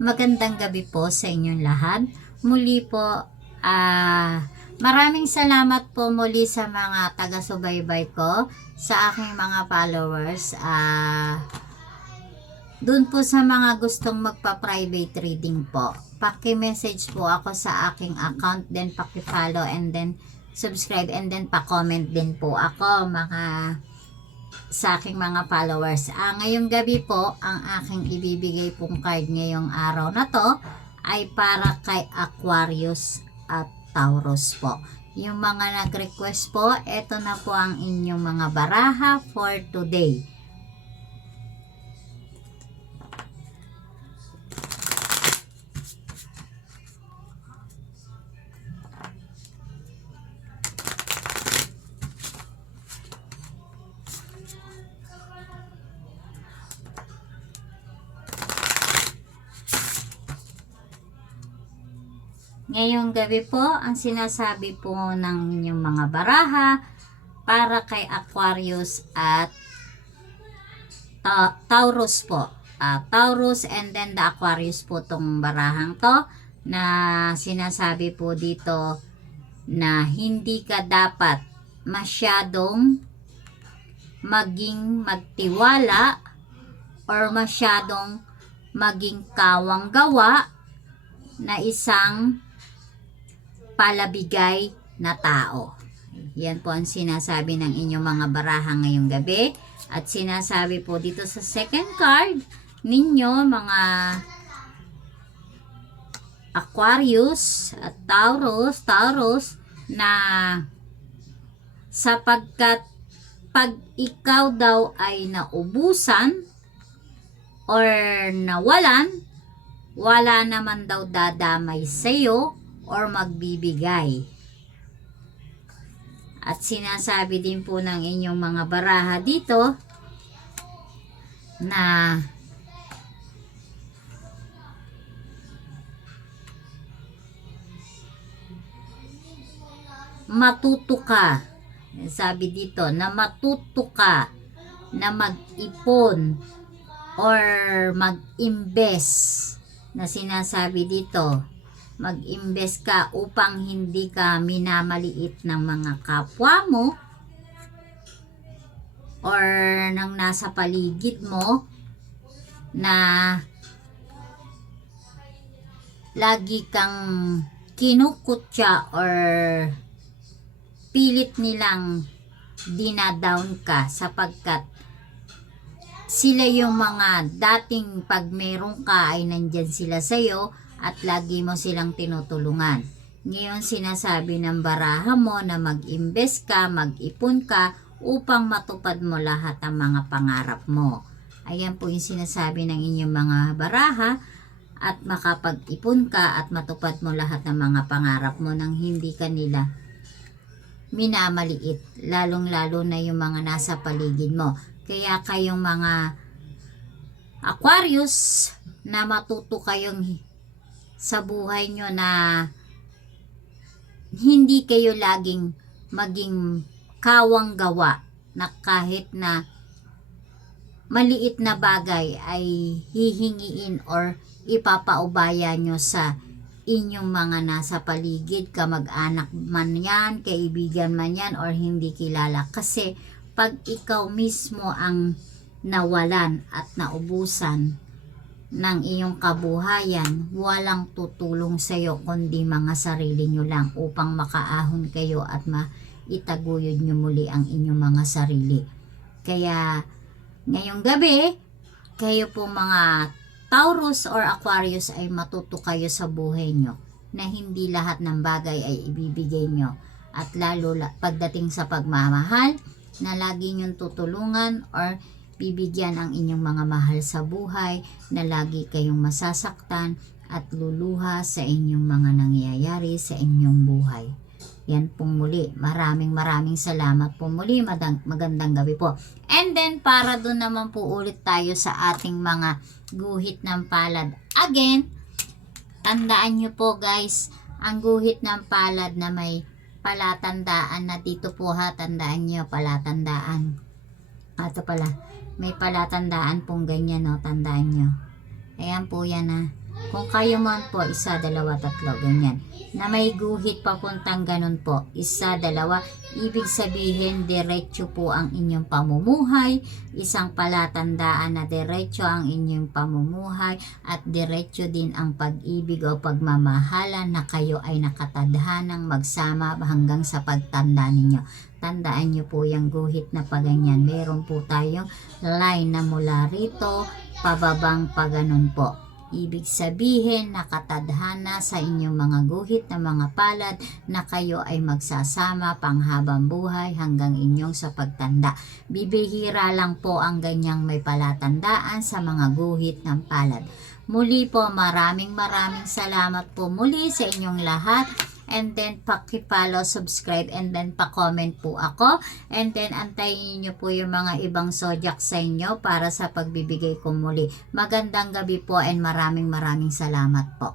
Magandang gabi po sa inyong lahat. Muli po, maraming salamat po muli sa mga taga-subaybay ko, sa aking mga followers. Doon po sa mga gustong magpa-private reading po, paki-message po ako sa aking account, then paki-follow and then subscribe and then pa-comment din po ako sa aking mga followers. Ngayong gabi po, ang aking ibibigay pong card ngayong araw na to ay para kay Aquarius at Taurus po. Yung mga nag-request po, eto na po ang inyong mga baraha for today. Ngayong gabi po, ang sinasabi po ng inyong mga baraha para kay Aquarius at Taurus po. Taurus and then the Aquarius po tong barahang to, na sinasabi po dito na hindi ka dapat masyadong maging magtiwala or masyadong maging kawang gawa na isang palabigay na tao. Yan po ang sinasabi ng inyong mga baraha ngayong gabi. At sinasabi po dito sa second card ninyo, mga Aquarius at Taurus, na sapagkat pag ikaw daw ay naubusan or nawalan, wala naman daw dadamay sa'yo or magbibigay. At sinasabi din po ng inyong mga baraha dito na matuto ka. Sabi dito na matuto ka na mag-ipon or mag-invest, na sinasabi dito mag-invest ka upang hindi ka minamaliit ng mga kapwa mo or ng nasa paligid mo na lagi kang kinukutya or pilit nilang dinadown ka, sapagkat sila yung mga dating pag meron ka ay nandyan sila sa'yo at lagi mo silang tinutulungan. Ngayon sinasabi ng baraha mo na mag-invest ka, mag-ipon ka upang matupad mo lahat ng mga pangarap mo. Ayan po yung sinasabi ng inyong mga baraha, at makapag-ipon ka at matupad mo lahat ng mga pangarap mo nang hindi ka nila minamaliit, lalong-lalo na yung mga nasa paligid mo. Kaya kayong mga Aquarius, na matuto kayong sa buhay nyo na hindi kayo laging maging kawang gawa, na kahit na maliit na bagay ay hihingiin or ipapaubaya nyo sa inyong mga nasa paligid, kamag-anak man yan, kaibigan man yan, or hindi kilala. Kasi pag ikaw mismo ang nawalan at naubusan ng iyong kabuhayan, walang tutulong sa iyo kundi mga sarili nyo lang upang makaahon kayo at maitaguyod nyo muli ang inyong mga sarili. Kaya ngayong gabi, kayo po mga Taurus or Aquarius ay matuto kayo sa buhay nyo na hindi lahat ng bagay ay ibibigay nyo, at lalo pagdating sa pagmamahal na lagi nyong tutulungan or bibigyan ang inyong mga mahal sa buhay, na lagi kayong masasaktan at luluha sa inyong mga nangyayari sa inyong buhay. Yan pong muli. Maraming salamat po muli. Magandang gabi po. And then, para doon naman po ulit tayo sa ating mga guhit ng palad. Again, tandaan nyo po guys, ang guhit ng palad na may palatandaan na dito po ha, tandaan nyo, palatandaan. Ito pala, may palatandaan pong ganyan, no, tandaan nyo. Ayan po yan ha. Kung kayo man po, 1, 2, 3, ganyan. Na may guhit papuntang ganun po, 1, 2, ibig sabihin diretso po ang inyong pamumuhay, isang palatandaan na diretso ang inyong pamumuhay at diretso din ang pag-ibig o pagmamahalan na kayo ay nakatadhanang magsama hanggang sa pagtanda ninyo. Tandaan nyo po yung guhit na paganyan. Meron po tayong line na mula rito, pababang paganon po. Ibig sabihin, nakatadhana sa inyong mga guhit na mga palad na kayo ay magsasama panghabang buhay hanggang inyong sa pagtanda. Bibihira lang po ang ganyang may palatandaan sa mga guhit ng palad. Muli po, maraming salamat po muli sa inyong lahat. And then, paki-follow, subscribe, and then pa-comment po ako. And then, antayin niyo po yung mga ibang zodiac sa inyo para sa pagbibigay ko muli. Magandang gabi po and maraming salamat po.